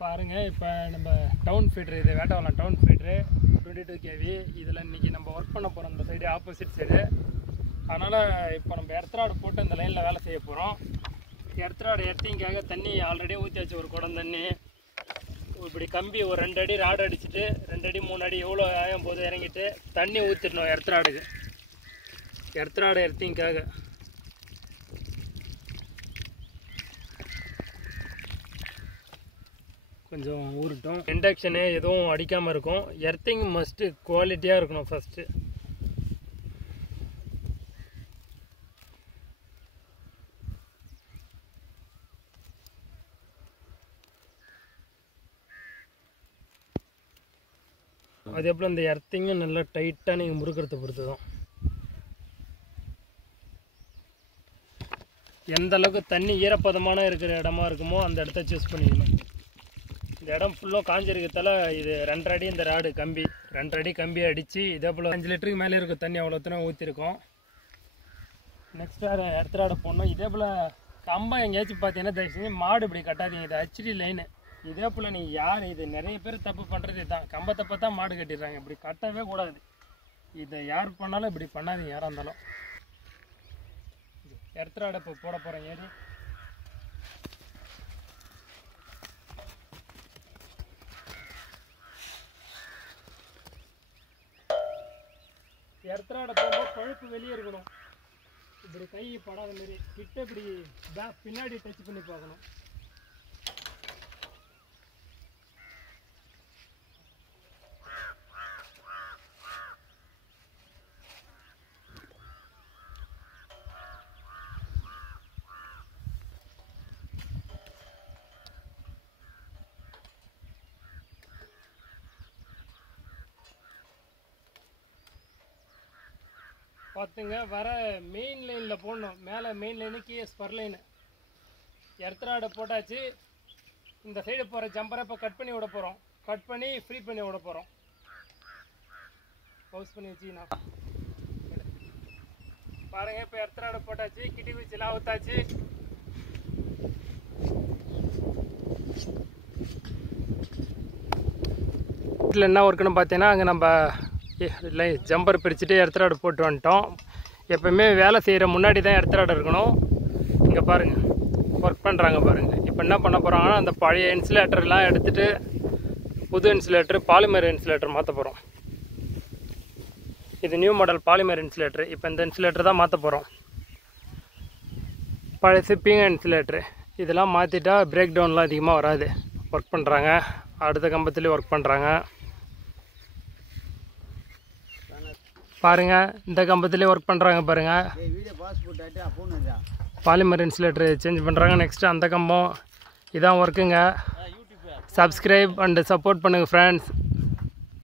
பாருங்கள், இப்போ நம்ம டவுன் ஃபீட்ரு, இது வேட்டவலம் டவுன் ஃபீட்ரு 22 kV. இதில் இன்றைக்கி நம்ம ஒர்க் பண்ண போகிறோம் இந்த சைடு, ஆப்போசிட் சைடு. அதனால் இப்போ நம்ம எர்த்ராடு போட்டு இந்த லைனில் வேலை செய்ய போகிறோம். எர்த்ராடு எர்த்திங்காக தண்ணி ஆல்ரெடி ஊற்றியாச்சு, ஒரு குடம் தண்ணி. இப்படி கம்பி ஒரு 2 அடி ராடு அடிச்சுட்டு 2 அடி 3 அடி எவ்வளோ ஆகும் போது இறங்கிட்டு தண்ணி ஊற்றிடணும் எர்த்ராடுக்கு. எர்த்ராடு எர்த்திங்காக கொஞ்சம் ஊறட்டும். இண்டக்ஷனு எதுவும் அடிக்காமல் இருக்கும். எர்த்திங் மஸ்ட்டு குவாலிட்டியாக இருக்கணும் ஃபஸ்ட்டு. அதே போல் இந்த எர்த்திங்கும் நல்லா டைட்டாக நீங்கள் முறுக்கிறத பொறுத்து தான். எந்த அளவுக்கு தண்ணி ஈரப்பதமான இருக்கிற இடமா இருக்குமோ அந்த இடத்த சூஸ் பண்ணிக்கணும். இந்த இடம் ஃபுல்லாக காஞ்சிருக்கிறதால இது 2.5 அடி இந்த ராடு கம்பி 2.5 அடி கம்பி அடித்து இதே போல் 5 லிட்டருக்கு மேலே இருக்க தண்ணி அவ்வளோத்தனை ஊற்றிருக்கோம். நெக்ஸ்ட் வேறு எர்த்ராடை போடணும். இதே போல் கம்பம் எங்கேயாச்சும் பார்த்தீங்கன்னா தயவு செஞ்சு மாடு இப்படி கட்டாதீங்க. இது ஹெச்டி லைனு. இதே போல் நீங்கள் யார் இது நிறைய பேர் தப்பு பண்ணுறது இதுதான். கம்பத்தை பார்த்தா மாடு கட்டிடுறாங்க. இப்படி கட்டவே கூடாது. இதை யார் பண்ணாலும் இப்படி பண்ணாதீங்க யாராக இருந்தாலும். எர்த்ராடை இப்போ போட போகிறேன் ஏறி. எர்த்ராடை போகும்போது பழுப்பு வெளியே இருக்கணும். இப்படி கை படாத மாரி கிட்ட இப்படி பின்னாடி டச் பண்ணி பார்க்கணும். பார்த்துங்க, வர மெயின் லைனில் போடணும். மேலே மெயின் லைனு கீழே ஸ்பர் லைனு. எர்த்ராடை போட்டாச்சு. இந்த சைடு போகிற ஜம்பரை இப்போ கட் பண்ணி விட போகிறோம். கட் பண்ணி ஃப்ரீ பண்ணி விட போகிறோம். பவுஸ் பண்ணி வச்சிங்கன்னா பாருங்கள், இப்போ எர்த்ராடை போட்டாச்சு. கிட்டி குச்சிலாம் ஊற்றாச்சு. வீட்டில் என்ன ஒர்க்குன்னு பார்த்தீங்கன்னா, அங்கே நம்ம ஜம்பர் பிரிச்சுட்டு எர்த்ராடு போட்டு வந்துட்டோம். எப்போயுமே வேலை செய்கிற முன்னாடி தான் எர்த்ராடு இருக்கணும். இங்கே பாருங்கள், ஒர்க் பண்ணுறாங்க பாருங்கள். இப்போ என்ன பண்ண போகிறாங்கன்னா, அந்த பழைய இன்சுலேட்டர்லாம் எடுத்துகிட்டு புது இன்சுலேட்டர் பாலிமர் இன்சுலேட்டர் மாற்ற போகிறோம். இது நியூ மாடல் பாலிமர் இன்சுலேட்டர். இப்போ இந்த இன்சுலேட்டர் தான் மாற்ற போகிறோம். பழைய பீங்க இன்சுலேட்டரு இதெல்லாம் மாற்றிட்டா பிரேக் டவுன்லாம் அதிகமாக வராது. ஒர்க் பண்ணுறாங்க. அடுத்த கம்பத்துலேயும் ஒர்க் பண்ணுறாங்க. பாருங்கள், இந்த கம்பத்துலேயே ஒர்க் பண்ணுறாங்க பாருங்கள். பாலிமர் இன்சுலேட்டர் சேஞ்ச் பண்ணுறாங்க. நெக்ஸ்ட்டு அந்த கம்பம் இதான் ஒர்க்குங்க. சப்ஸ்கிரைப் அண்டு சப்போர்ட் பண்ணுங்கள் ஃப்ரெண்ட்ஸ்.